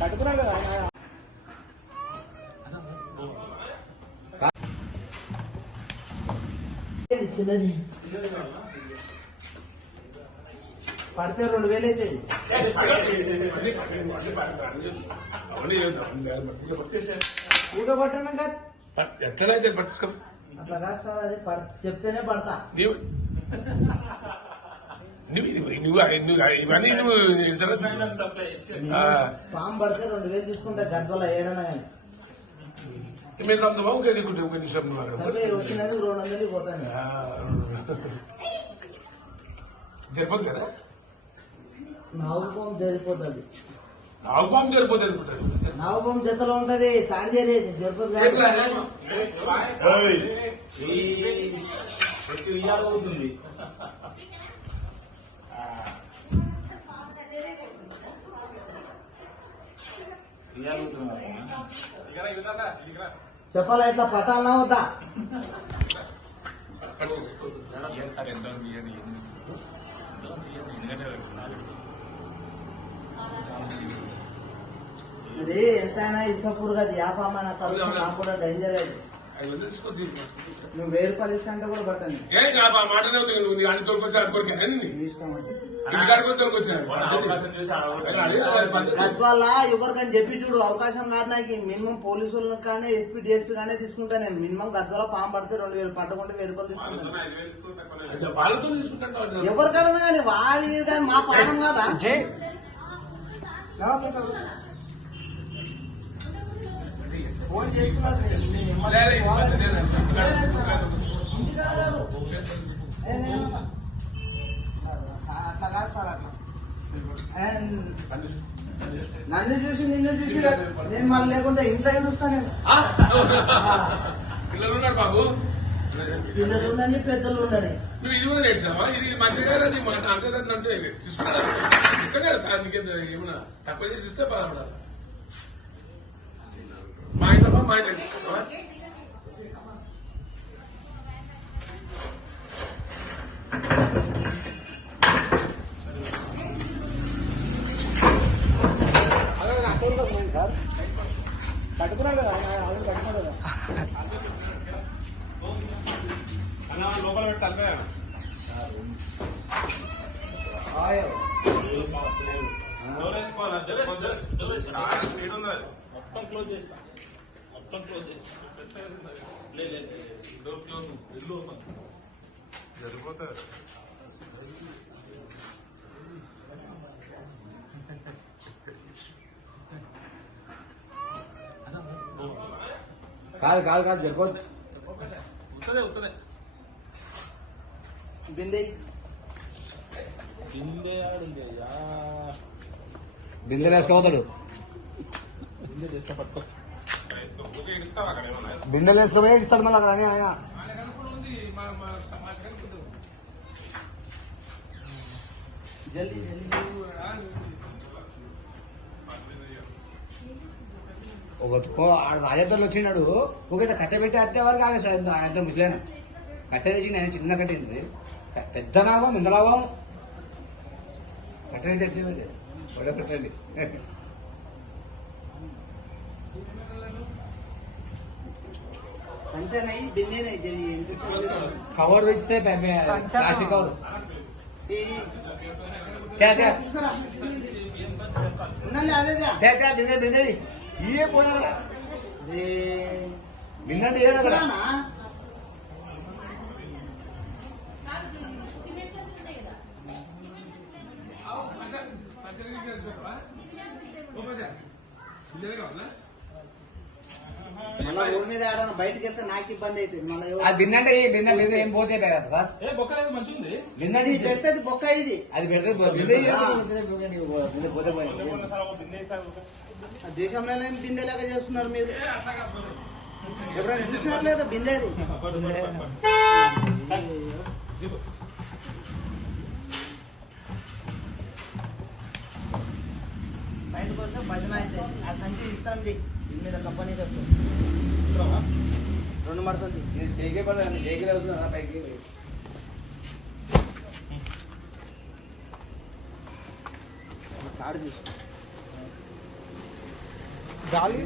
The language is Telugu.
ఆయన. చిన్నది. పడితే రెండు వేలు అయితే. కదా. ఎట్లనైతే పట్టించుకో. అట్లా కాదు సార్ అది చెప్తేనే పడతా. నీవు నువ్వు నువ్వు నువ్వు ఇవన్నీ నువ్వు పాము పడితే రెండు వేలు తీసుకుంటా సొంత బాబు కదుకుంటే ఒక నిమిషం నువ్వు సరే వచ్చినది రెండు వందలకి పోతాను ఆ, సరిపోదు కదా నావుకోం జరిపోతుంది అవకాశం సరిపోతుంది అనుకుంటాను నావుకోం జతలో ఉంటది తాడి జరిగేది జరిపోదు కాదు చెప్పాలా ఇట్లా పట్టాలనా వద్దా? ఇది ఎంతైనా ఇసప్పుడు కదా వ్యాపారమైన కలిసి నాకు కూడా డేంజర్ అది అది నువ్వు వెయ్యి రూపాయలు ఇస్తా అంటే కూడా పట్టండి. ఏం అవుతుంది నువ్వు అన్ని తోలుకొచ్చి అనుకోరికే నీ ఇష్టం అంటే. గద్వాల ఎవరికని చెప్పి చూడు అవకాశం కాదు నాకు మినిమం పోలీసులను కానీ ఎస్పీ డిఎస్పీ కానీ తీసుకుంటా నేను. మినిమం గద్వాల పాము పడితే రెండు వేలు పట్టకుంటే వెయ్యి రూపాయలు తీసుకుంటాను ఎవరికడన్నా కానీ వాడి కానీ మా పాఠం కాదా. ఫోన్ చేస్తున్నారు నీ- నీ ఎమ్మెల్యే లే, లే, వాళ్ళకి. లే, లే, లే, లే. ఇంటికాడ కాదు. ఏ, నేనున్నా. అట్లా కాదు సార్ అట్లా And నన్ను చూసి నిన్ను చూసి నేను మళ్ళీ లేకుండా ఇంట్లో ఏం చూస్తా నేను? ఆ? పిల్లలు ఉన్నారు బాబు. పిల్లలు ఉండని పెద్దలు ఉండని నువ్వు ఇది కూడా నేర్చావా ఇది మంచిగా మాట అంటే అంటే తీసుకున్నా ఇష్టం కదా? నీకేం ఏమన్నా? తక్కువ చేసి ఇస్తే బాధపడాలి. మా ఇంట్లో మా ఇంట్లో? అదే నా అకౌంట్లో పోయింది సార్ కట్టుకున్నాడు కదా ఆయన ఆల్రెడీ కట్టుకున్నాడు కదా. అన్న లోపల పెట్టి అది. మొత్తం క్లోజ్ చేస్తా. మొత్తం క్లోజ్ చేస్తా. లేదు. డోర్ క్లోజ్ ఇల్లు ఓపెన్. కాదు కాదు కాదు జరిపోద్దు బిందె. వేసుకోపోతాడు బిందెలు వేసుకోపోయి ఇస్తాడు మళ్ళీ అక్కడ అని ఆయన జల్దీ జల్దీ. ఆడ రాజత్వంలో వచ్చినాడు. ఒకటి కట్టె పెట్టి అట్టే వరకు ఆగే సార్ ఆయన ముసలేను కట్టె తెచ్చి నేను చిన్న కట్టింది పెద్ద లాభం ఇంత లాభం. కట్టె పెట్టండి. ఒడే పెట్టండి? కవర్ పెంచితే ప్లాస్టిక్ కవర్. బిందె బిందె. ఇయే పోయినా కూడా. అదే బిందె అంటే ఏదో అక్కడ. తీసుకురానా? మళ్ళా రోడ్ మీద ఆడన బయటకు వెళ్తే నాకు ఇబ్బంది అవుతుంది మళ్ళీ ఆ బిందె అంటే ఏ బిందె బిందె ఏం పోతే బొక్క ఇది. అది దేశంలో ఏం బిందె లాగా చేస్తున్నారు మీరు. ఎప్పుడైనా చూసినారు లేదా బిందెది బయటకు వస్తే భజన అయితే ఆ సంచి ఇస్తాం చెయ్యి దీని మీద కంపెనీకి వస్తుంది. రెండు మడతలు నేను షేకే పడదు షేకే అవుతున్నా పైకి తీసుకో. గాలి.